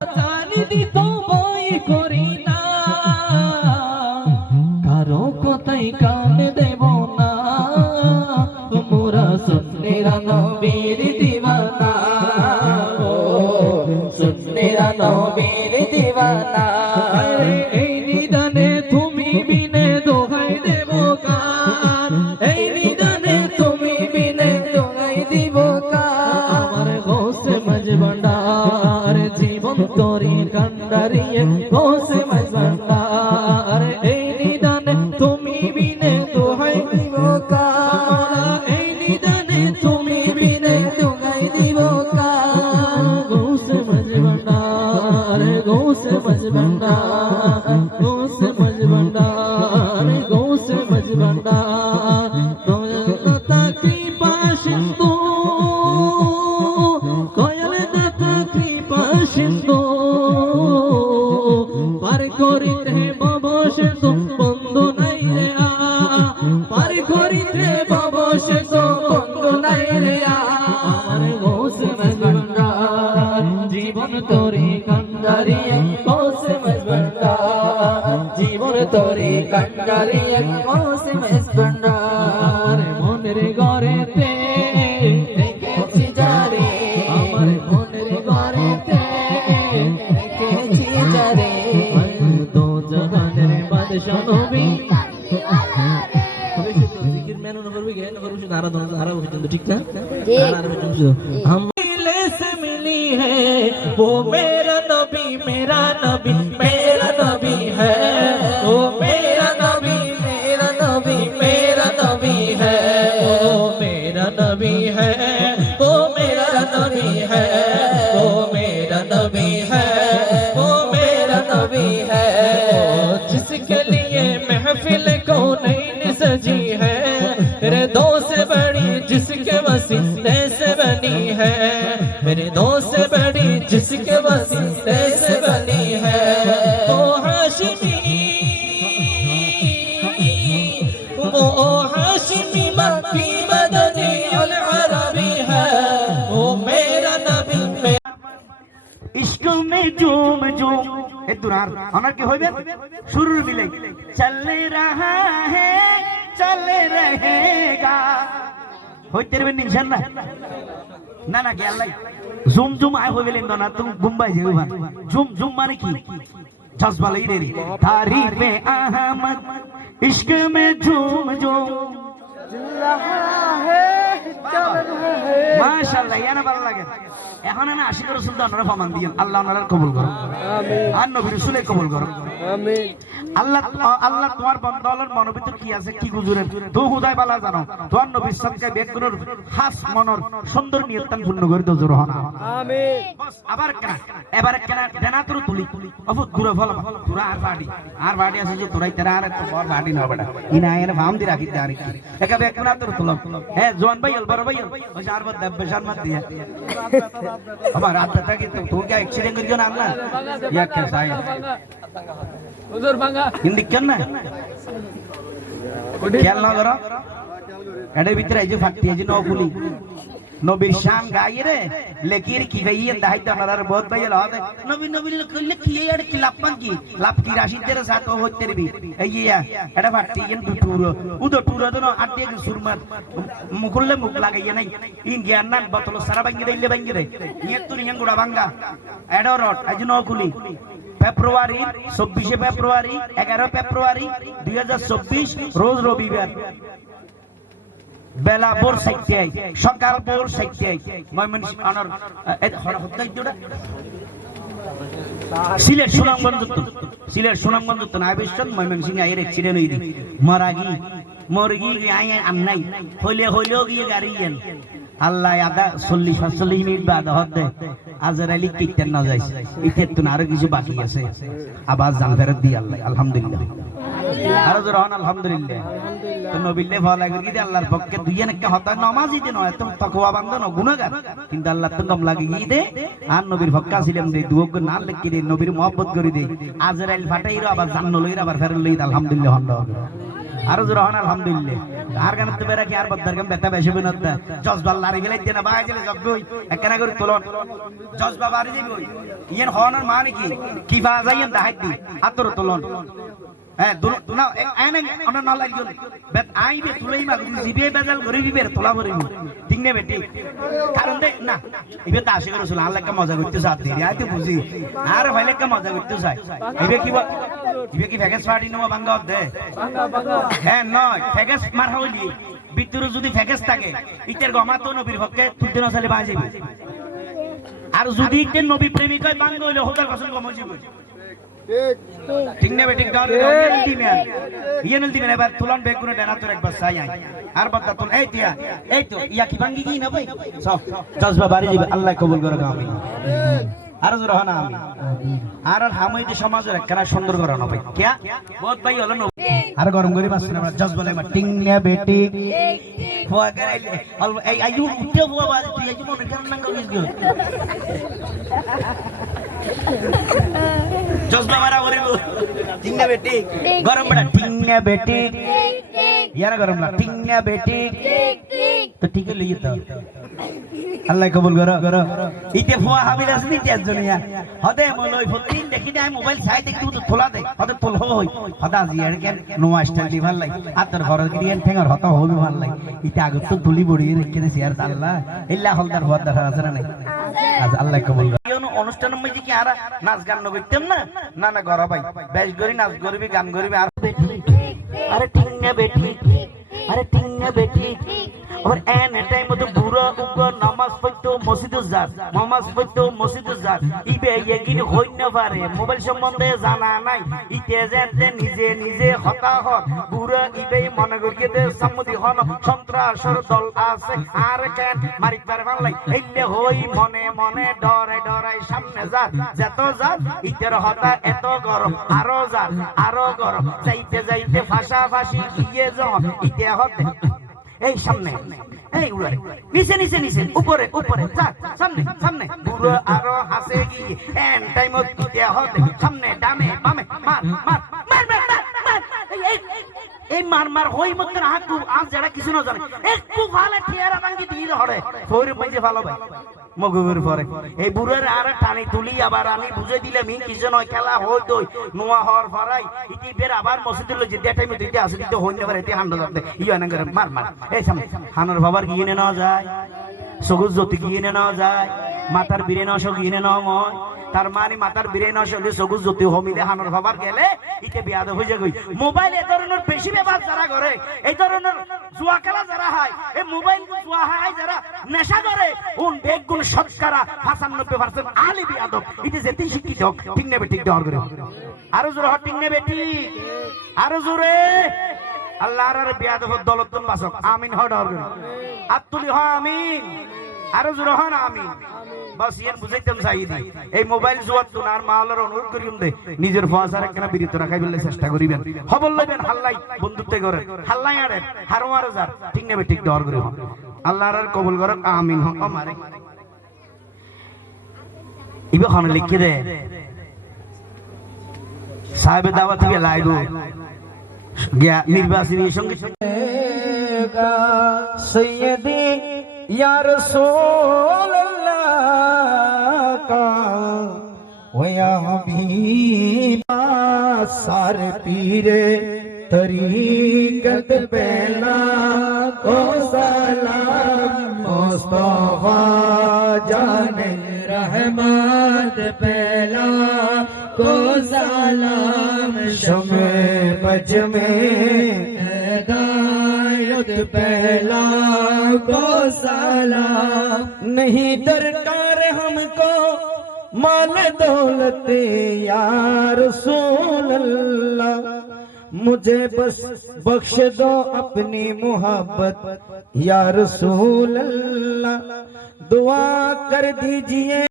জানি দিত বই করি না, কারো কথাই কান দেব না, মোরা সুন্নিরা নবীর দিওয়ানা, ও সুন্নিরা নবীর দিওয়ানা। এই নিদানে তুমি বিনে দোহাই দেব কার, এই নিদানে তুমি বিনে দোহাই দিব কার। আমার গোসে মজবন্ডার জীবন তোরি কান্ডারিয়ে, গোসে মজবন্ডার এই নিদানে তুমি বিনে দোহাই দিব কার, এই নিদানে তুমি বিনে দোহাই দিব কার। গোসে মজবন্ডার, গোসে মজবন্ডার, গোসে মজবন্ডার, গোসে মজবন্ডার। দয়ালদাতা কৃপা সিন্ধু, দয়ালদাতা কৃপা সিন্ধু, পার করিতে ভব সিন্ধু বন্ধু নাই রে আ, পার করিতে ভব সিন্ধু বন্ধু নাই রে আ। আমার গোসে মজবন্ডার জীবন তোরে কান্ডারিয়ে, গোসে মজবন্ডার জীবন তোরে কান্ডারিয়ে, গোসে মজবন্ডার। মনের ঘরেতে রেখেছি যারে, আমার মনের ঘরেতে রেখেছি যারে, দো জাহানের বাদশা নবী। ठीक था हम से मिली है वो मेरा नबी, मेरा नबी, मेरा नबी है वो मेरा नबी, मेरा नबी, मेरा नबी है वो मेरा नबी है, वो मेरा नबी है, वो मेरा नबी है, वो मेरा नबी है। जिसके लिए महफिल को नहीं सजी है, मेरे दोस्त से बड़ी जिसके वसीले से बनी है, मेरे दोस्त से बड़ी जिसके वसीले से बनी है। वो हाशिमी, वो हाशिमी मक्की मदनी अल अरबी है वो मेरा नबी। इश्क में झूम झूम ए दुरार अनर के होइबे शुरू मिले चल रहा है चल रहेगा হইতে পারবেন ইনশাআল্লাহ। না না গেলাই জুম জুম আয় হইবেন না, তুমি মুম্বাই যাইবা। জুম জুম মানে কি? জজবা লই রে তারিফে আহমদ ইশক মে ঝুম ঝুম মাশাআল্লাহ, ইয়ানা ভালো লাগে। এখন না আশিক রাসূল দা আপনারা ফমান দিয়েন, আল্লাহ ওনারা কবুল করুন, আমিন। আর নবী রাসূলে কবুল করুন, আমিন। আল্লাহ আল্লাহ তোমার বান্দার মনের ভিতর কি আছে কি গুজরে তো খুদাই বালা জানো। তোমার নবীর সদকায় বেগুনের খাস মনের সুন্দর নিয়তন পূর্ণ করে দাও, জোর হনা আমিন। বস আবার কেন এবার কেন দেনা তোর তুলি অফ দূরে ফল তোরা আর বাড়ি আছে যে তোরাই তেরা আর তো বড় বাড়ি না বড় ইনা এর ফাম দি রাখি দে আর কি একা বেগুনা তোর তুল। হ্যাঁ জোয়ান ভাই বড় ভাই ওই চার বার দব্বেশান মত দিয়া আমার রাত থেকে তো কি অ্যাক্সিডেন্ট করিও না আল্লাহ ইয়া কেসা है হুজুর ভাঙা হিন্দি কেন না খেয়াল না করো এর ভিতরে এই যে ফাটি এই যে নকুলি নবীর শান গাই রে লেকির কি গাইয়ে দাইত আপনারা বহুত ভাই লাদে নবী নবী লিখি এর কি লাপন কি লাপ কি রাশি তেরে সাথ হইতে রবি এই ইয়া এটা ফাটি ইন টুর উদো টুর দনো আটে কি সুরমাত মুকুলে মুক লাগাইয়া নাই ইন জ্ঞান না বতল সারা ভাঙ্গি দিলে ভাঙ্গি রে ইয়ে তুই গুড়া ভাঙ্গা এডো রট এই যে নকুলি ফেব্রুয়ারি 24 ফেব্রুয়ারি 11 ফেব্রুয়ারি 2024 রোজ রবিবার বেলা ভোর 7টায় সকাল ভোর 7টায় ময়মনসিংহ অনর হত্যাই তোড়া সিলেট সুনামগঞ্জ তো না বিশ্বন ময়মনসিংহ এর অ্যাক্সিডেন্ট হইদি মারাগি মরগি আই আন্নাই হইলেও গিয়ে গাড়ি গেল আল্লাহ আদা 40-45 মিনিট বাদ হতে আজরাইলি কিতেন না যাইছে ইতের তো আরো কিছু বাকি আছে আবার জান ফেরত দি আল্লাহ আলহামদুলিল্লাহ আরো জোরান আলহামদুলিল্লাহ। তো নবিলে ভালো লাগে কি আল্লাহর পক্ষে দুইজন একটা হতা নামাজি দিন হয় তুমি তাকওয়া বান্দা না গুনাহগার কিন্তু আল্লাহ তো দম লাগি কি দে আর নবীর ভক্কা ছিলাম দে দুওক না লিখি দে নবীর mohabbat করি দে আজরাইল ফাটাইরো আবার জান্ন লইরা আবার ফেরত লই আলহামদুলিল্লাহ। আরো জোরে হন আলহামদুলিল্লাহ আর গান তো বেরা কি আর বদ্দার গান বেতা বেশি বিনোদ জজবা লারি গেলে দেনা বাই গেলে জগই একখানা করে তোলন জজবা বাড়ি যাবই ইয়েন হওয়ার মানে কি পাওয়া যায় দেখাই দি আতর তোলন হ্যাঁ না আইনে আমরা না লাগি বেত আইবে তুলেই মা জিবে বেজাল করে দিবে তোলা ভরে ঠিক নেবে ঠিক কারণ দেখ না এবে তো আশি করে রাসূল আল্লাহ কা মজা করতে সাথ দিই আই তো বুঝি আর ভাইলে কা মজা করতে চাই এবে কি ফেগাস পার্টি নো ভাঙ্গা দে হ্যাঁ নয় ফেগাস মার হইলি ভিতরে যদি ফেগাস থাকে ইতের গমা তো নবীর পক্ষে তুলতে না চলে বাজে আর যদি ইতের নবী প্রেমিক হয় ভাঙ্গা হইলে হোদার কসম গম হইবে ঠিক নেবে ঠিক দাও ইয়েনল দিবেন এবার তুলন বেগ করে ডানা তোর একবার চাই আই আর বাতা তুল এই তো ইয়া কি ভাঙ্গি কি না ভাই সব জজবা বাড়ি যাবে আল্লাহ কবুল করে আমিন আর জোর হনা আমিন আর হামই যে সমাজের একখানা সুন্দর করে না ভাই কিয়া বহুত ভাই হলো না আর গরম করি মাছ না জজবা লাই টিং নে বেটি ফোয়া গরাইলে এই আইউ উঠে ফোয়া বাজ তুই আইউ মনে কেন নাঙ্গা গিস গো জজবা মারা করে টিং নে বেটি গরম বড়া টিং নে বেটি यार गरम ला टिंग ने बेटी तो ठीक है लिए तो আল্লাহ কবুল করো ইতে ফুয়া হাবিল আসনি তেজ দুনিয়া হদে মলই ফতিন দেখি না মোবাইল সাইড একটু তো তোলা দে হদে তোল হই হদা জিয়ার কেন নো স্টাইল দি ভাল লাই আতর ঘর গিয়েন ঠেঙ্গর হতা হবি ভাল লাই ইতে আগে তো তুলি বড়ি রেখে দে শেয়ার আল্লাহ ইল্লা হলদার হওয়ার দেখা আছে না আজ আল্লাহ কবুল করো অনুষ্ঠানের মধ্যে কি আর নাচ গান করতেম না না না গরা ভাই বেশ গরি নাচ করবি গান করবি আর अरे टिंगने बेटी और एन टाइम तो बुरा ऊपर नमाज पढ़तो मस्जिद जात इबे यगिन হই না পারে মোবাইল সম্বন্ধে জানা নাই ইতে যেতে নিজে হতাহত বুরা ইবে মনে করিয়ে দে সামুদি হন সন্ত্রাসের দল আছে আর কেন মারি পারে ভালাই এইলে হই মনে ডরে সামনে যত ইতের হতা এত গরম আরো গরম যাইতে ফাঁসি গিয়ে যখন ইতে হতে এই সামনে এই উড়ারে নিচে উপরে সামনে পুরো আরো হাসে গিয়ে এন্ড টাইম দিতে হতে সামনে ডানে বামে মার এই মার হই মত না হাত আজ যারা কিছু না জানে একটু ভালো ঠেরা ভাঙ্গি দিয়ে ধরে ফোর মাইজে ভালো ভাই মগবের পরে এই বুড়ার আর টানি তুলি আবার আমি বুঝে দিলাম কিছু নয় খেলা হই দই নোয়া হওয়ার পরাই ইতি বের আবার মসজিদে যে টাইমে দিতে আসে দিতে হই না পারে এতে হান্ডা যাবে ইয়া না করে মার এই সামনে হানোর বাবার গিয়ে নেওয়া যায় সবুজ জ্যোতি গিয়ে নেওয়া যায় মাথার বীরে নশ গিয়ে নেওয়া ময় তার মানে মাথার বীরে নশ হলে সবুজ জ্যোতি হমিলে হানোর বাবার গেলে ইতে বিয়াদ হয়ে যাবে মোবাইল এ ধরনের বেশি ব্যবহার যারা করে এই ধরনের জুয়া খেলা যারা হয় এই মোবাইল জুয়া হয় যারা নেশা করে উন বেগুন শতকরা 95% আলি বিয়াদব ইতে যেতে শিক্ষিত ঠিক নেবে ঠিক দর করে আরো জোরে ঠিক নেবে ঠিক আরো জোরে আল্লাহর আর বিয়াদব দলতন বাসক আমিন হ দর করে আতুলি হ আমিন আরো জোরে হ না আমিন বাস ইয়ান বুঝাইতাম চাইদি এই মোবাইল জুয়াত তুনার মাওলার অনুরোধ করিম দে নিজের ফাসার একখানা বিরত রাখাই বলে চেষ্টা করিবেন খবর লইবেন হাল্লাই বন্ধুত্ব করে হাল্লাই আড়ে হারোয়ার যার ঠিক নেবে ঠিক দর করে আল্লাহর আর কবুল করে আমিন হ আমারে ইবে খান লিখে দে সাহেব দাওয়াত থেকে লাইবো গিয়া নির্বাচনী সঙ্গীত সৈয়দি या रसूल अल्लाह का वया हबीबा सार पीरे तरीकत पहला को सलाम मुस्तफा जाने रहमत पहला को सलाम शमे बज में पहला को सलाम नहीं दरकार हमको माल दौलत या रसूल अल्लाह मुझे बस बख्श दो अपनी मोहब्बत या रसूल अल्लाह दुआ कर दीजिए